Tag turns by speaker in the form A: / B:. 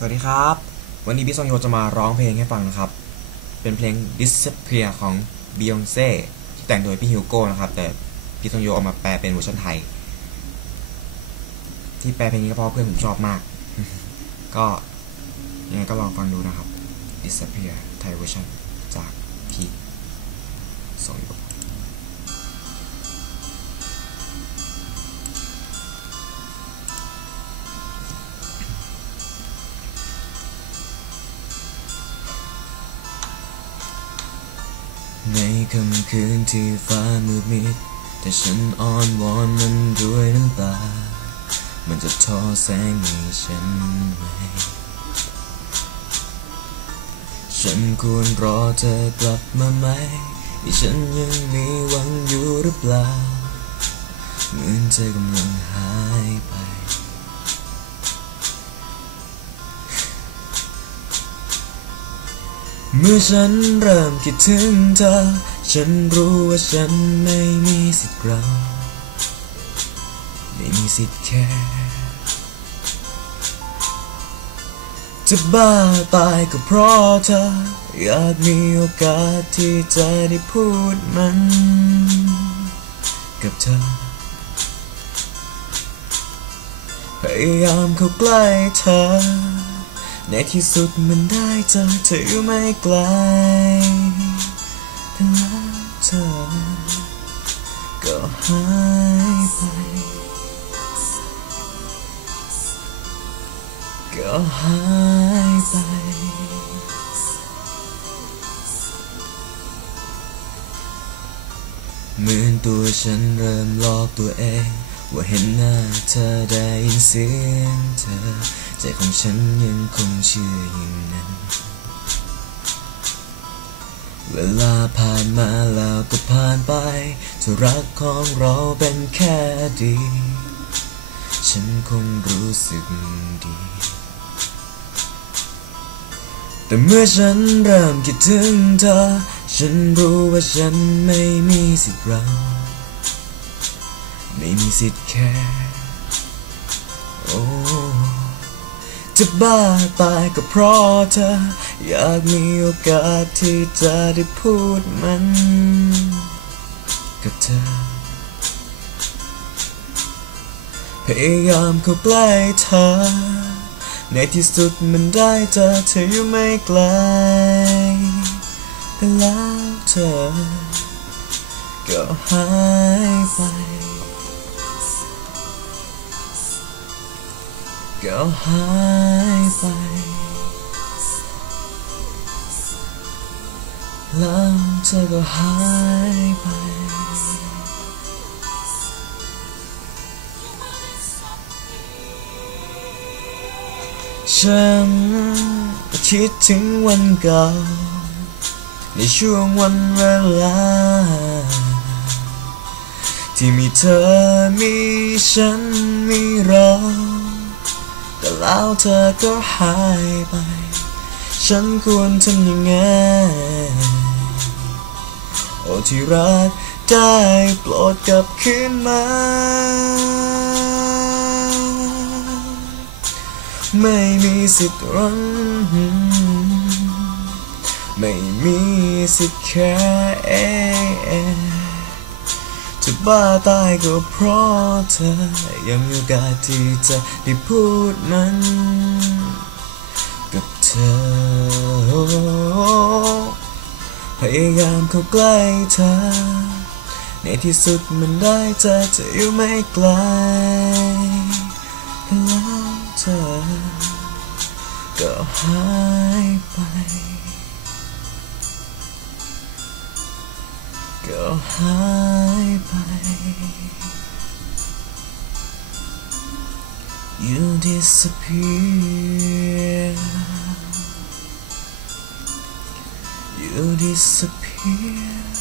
A: สวัสดีครับ วันนี้พี่ซองโยจะมาร้องเพลงให้ฟังนะครับ เป็นเพลง Disappear ของ Beyonce ที่แต่งโดยพี่ฮิวโก้นะครับ แต่พี่ซองโยเอามาแปลเป็นเวอร์ชันไทย ที่แปลเพลงนี้ก็เพราะเพื่อนผมชอบมาก ก็ยังไงก็ลองฟังดูนะครับ Disappear ไทยเวอร์ชันจากพี่ซองโย ในค่ำคืนที่ฟ้ามืดมิด แต่ฉันอ้อนวอนมันด้วยน้ำตา มันจะทอแสงให้ฉันไหม ฉันควรรอเธอกลับมาไหมที่ฉันยังมีหวังอยู่หรือเปล่า เหมือนเธอกำลังหายไป เมื่อฉันเริ่มคิดถึงเธอ ฉันรู้ว่าฉันไม่มีสิทธิ์รักไม่มีสิทธิ์แค่จะบ้าตายก็เพราะเธอ อยากมีโอกาสที่จะได้พูดมัน กับเธอ พยายามเข้าใกล้เธอ ในที่สุดมันได้เจอเธออยู่ไม่ไกลแต่แล้วเธอก็หายไปก็หายไป เหมือนตัวฉันเริ่มลอกตัวเอง ว่าเห็นหน้าเธอได้ยินเสียงเธอ ใจของฉันยังคงเชื่ออย่างนั้น เวลาผ่านมาแล้วก็ผ่านไปเธอรักของเราเป็นแค่ดี ฉันคงรู้สึกดีแต่เมื่อฉันเริ่มคิดถึงเธอ ฉันรู้ว่าฉันไม่มีสิทธิ์รัก ไม่มีสิทธิ์แค่โอ้จะบ้าตายก็เพราะเธอ อยากมีโอกาสที่จะได้พูดมัน กับเธอ พยายามเข้าใกล้เธอ ในที่สุดมันได้เจอเธออยู่ไม่ไกลแต่แล้วเธอ ก็หายไป ก็หายไป แล้วเธอก็หายไป ฉันคิดถึงวันเก่า ในช่วงวันเวลา ที่มีเธอมีฉันมีเรา แต่แล้วเธอก็หายไป ฉันควรทำยังไง โอ้ที่รักได้โปรดกลับคืนมา ไม่มีสิทธิ์รังไม่มีสิทธิ์แค่ บ้าตายก็เพราะเธอ ยังมีโอกาสที่จะได้พูดมัน กับเธอ พยายามเข้าใกล้เธอ ในที่สุดมันได้เจอเธออยู่ไม่ไกลแล้วเธอก็หายไป ก็หายไป You disappear You disappear hey.